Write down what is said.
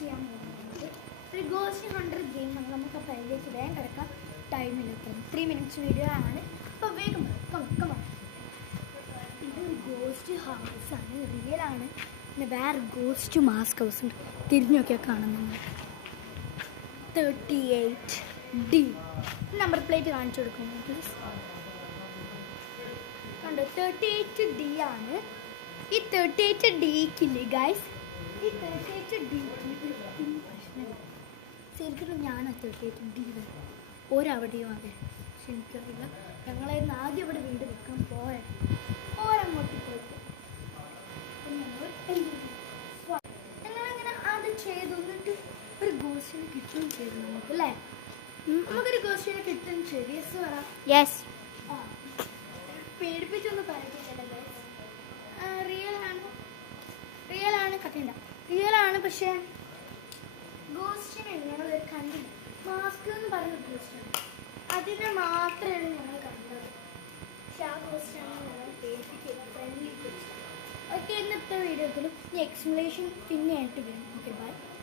ചെയ്യാൻ പോകുന്നത് ഒരു ഗോസ്റ്റ് ഹണ്ടർ ഗെയിമാണ്. നമുക്ക് അപ്പോൾ അതിലേക്ക് വേഗം കിടക്കാം. ടൈമില്ല, 3 മിനിറ്റ്സ് വീഡിയോ ആണ്. അപ്പോൾ വേഗം കമ ഇതൊരു ഗോസ്റ്റ് ഹൗസാണ്, റിയലാണ്. പിന്നെ വേറെ ഗോസ്റ്റ് മാസ്ക് ഹൗസ് ഉണ്ട്, തിരിഞ്ഞു നോക്കിയാൽ കാണുന്നുണ്ട്. 38D നമ്പർ പ്ലേറ്റ് കാണിച്ചു കൊടുക്കുന്നു പ്ലീസ്. കണ്ടോ, 38D ആണ്. ഈ 38Dക്കില്ലേ ഗൈസ്, ഈ 38Dക്ക് ഒരു പ്രശ്നമില്ല. ശരിക്കും ഞാനാ 38D ഒരവിടെയും അതെ, പക്ഷെ എനിക്കറിയില്ല. ഞങ്ങളായിരുന്നു ആദ്യം ഇവിടെ വീട് വെക്കാൻ പോയത്, ഓരങ്ങോട്ട് പോയിട്ട് ഞങ്ങളിങ്ങനെ അത് ചെയ്തു. എന്നിട്ട് ഒരു ഗോസ്റ്റിനെ കിട്ടുകയും ചെയ്തു നമുക്ക്, അല്ലേ? നമുക്കൊരു ഗോസ്റ്റിനെ കിട്ടുകയും ചെയ്തു. യെസ് പറ. യെസ്. ആ, പേടിപ്പിച്ചൊന്നും പറയത്തില്ലല്ലേ. റിയലാണ് കത്തില്ല, റിയലാണ്. പക്ഷേ ഗോസ്റ്റിനെ ഞങ്ങൾ കണ്ടില്ല. മാസ്ക് എന്ന് പറയുന്ന ഗോസ്റ്റാണ്, അതിനെ മാത്രമാണ് ഞങ്ങൾ കണ്ടത്. പക്ഷെ ആ ഗോസ്റ്റാണ് ഞങ്ങൾ പേടിപ്പിക്കുക, ഫ്രണ്ട്ലി ഗോസ്റ്റ്. ഓക്കെ, ഇന്നത്തെ വീഡിയോത്തിലും ഈ എക്സ്പ്ലനേഷൻ പിന്നെ ആയിട്ട് വരും. Okay, by.